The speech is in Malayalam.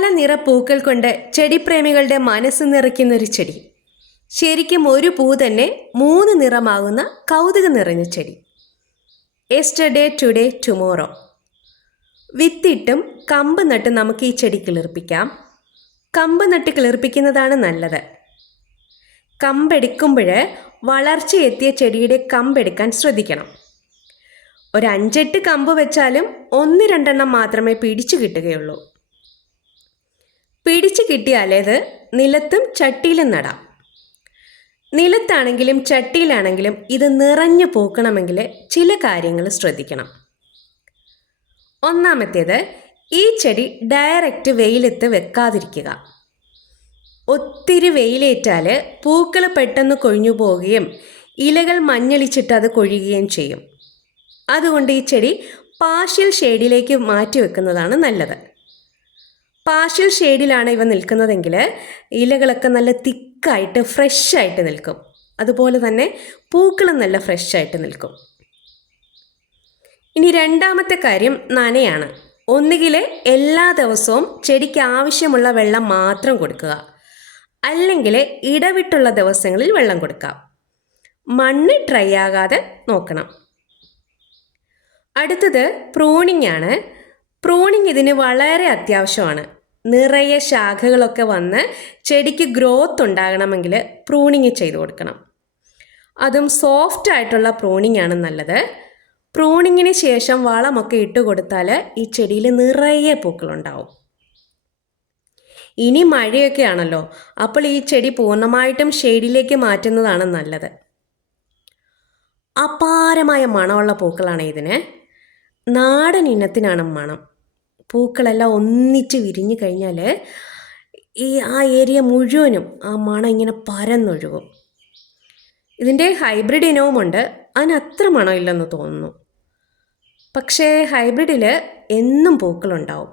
പല നിറപ്പൂക്കൾ കൊണ്ട് ചെടിപ്രേമികളുടെ മനസ്സ് നിറയ്ക്കുന്നൊരു ചെടി. ശരിക്കും ഒരു പൂ തന്നെ 3 നിറമാകുന്ന കൗതുകം നിറഞ്ഞ ചെടി. Yesterday, today, tomorrow. വിത്തിട്ടും കമ്പ് നട്ട് നമുക്ക് ഈ ചെടി കിളിർപ്പിക്കാം. കമ്പ് നട്ട് കിളിർപ്പിക്കുന്നതാണ് നല്ലത്. കമ്പെടുക്കുമ്പോൾ വളർച്ചയെത്തിയ ചെടിയുടെ കമ്പെടുക്കാൻ ശ്രദ്ധിക്കണം. ഒരു 5-8 കമ്പ് വെച്ചാലും 1-2 മാത്രമേ പിടിച്ചു കിട്ടുകയുള്ളൂ. പിടിച്ചു കിട്ടിയാലേത് നിലത്തും ചട്ടിയിലും നടാം. നിലത്താണെങ്കിലും ചട്ടിയിലാണെങ്കിലും ഇത് നിറഞ്ഞു പൂക്കണമെങ്കിൽ ചില കാര്യങ്ങൾ ശ്രദ്ധിക്കണം. ഒന്നാമത്തേത്, ഈ ചെടി ഡയറക്റ്റ് വെയിലത്ത് വെക്കാതിരിക്കുക. ഒത്തിരി വെയിലേറ്റാൽ പൂക്കൾ പെട്ടെന്ന് കൊഴിഞ്ഞു പോവുകയും ഇലകൾ മഞ്ഞളിച്ചിട്ട് അത് കൊഴിയുകയും ചെയ്യും. അതുകൊണ്ട് ഈ ചെടി പാർഷ്യൽ ഷെയ്ഡിലേക്ക് മാറ്റി വെക്കുന്നതാണ് നല്ലത്. പാർഷ്യൽ ഷെയ്ഡിലാണ് ഇവ നിൽക്കുന്നതെങ്കിൽ ഇലകളൊക്കെ നല്ല തിക്കായിട്ട് ഫ്രഷായിട്ട് നിൽക്കും. അതുപോലെ തന്നെ പൂക്കളും നല്ല ഫ്രഷായിട്ട് നിൽക്കും. ഇനി രണ്ടാമത്തെ കാര്യം നനയാണ്. ഒന്നുകിൽ എല്ലാ ദിവസവും ചെടിക്ക് ആവശ്യമുള്ള വെള്ളം മാത്രം കൊടുക്കുക, അല്ലെങ്കിൽ ഇടവിട്ടുള്ള ദിവസങ്ങളിൽ വെള്ളം കൊടുക്കാം. മണ്ണ് ഡ്രൈ ആകാതെ നോക്കണം. അടുത്തത് പ്രൂണിംഗ് ആണ്. പ്രൂണിംഗ് ഇതിന് വളരെ അത്യാവശ്യമാണ്. നിറയെ ശാഖകളൊക്കെ വന്ന് ചെടിക്ക് ഗ്രോത്ത് ഉണ്ടാകണമെങ്കിൽ പ്രൂണിങ് ചെയ്ത് കൊടുക്കണം. അതും സോഫ്റ്റ് ആയിട്ടുള്ള പ്രൂണിംഗ് ആണ് നല്ലത്. പ്രൂണിങ്ങിന് ശേഷം വളമൊക്കെ ഇട്ട് കൊടുത്താൽ ഈ ചെടിയിൽ നിറയെ പൂക്കളുണ്ടാവും. ഇനി മഴയൊക്കെ ആണല്ലോ, അപ്പോൾ ഈ ചെടി പൂർണ്ണമായിട്ടും ഷെയ്ഡിലേക്ക് മാറ്റുന്നതാണ് നല്ലത്. അപാരമായ മണമുള്ള പൂക്കളാണ് ഇതിന്. നാടൻ ഇനത്തിനാണ് മണം. പൂക്കളെല്ലാം ഒന്നിച്ച് വിരിഞ്ഞു കഴിഞ്ഞാൽ ആ ഏരിയ മുഴുവനും ആ മണം ഇങ്ങനെ പരന്നൊഴുകും. ഇതിൻ്റെ ഹൈബ്രിഡ് ഇനവുമുണ്ട്. അതിന് അത്ര മണമില്ലെന്ന് തോന്നുന്നു. പക്ഷേ ഹൈബ്രിഡിൽ എന്നും പൂക്കളുണ്ടാവും.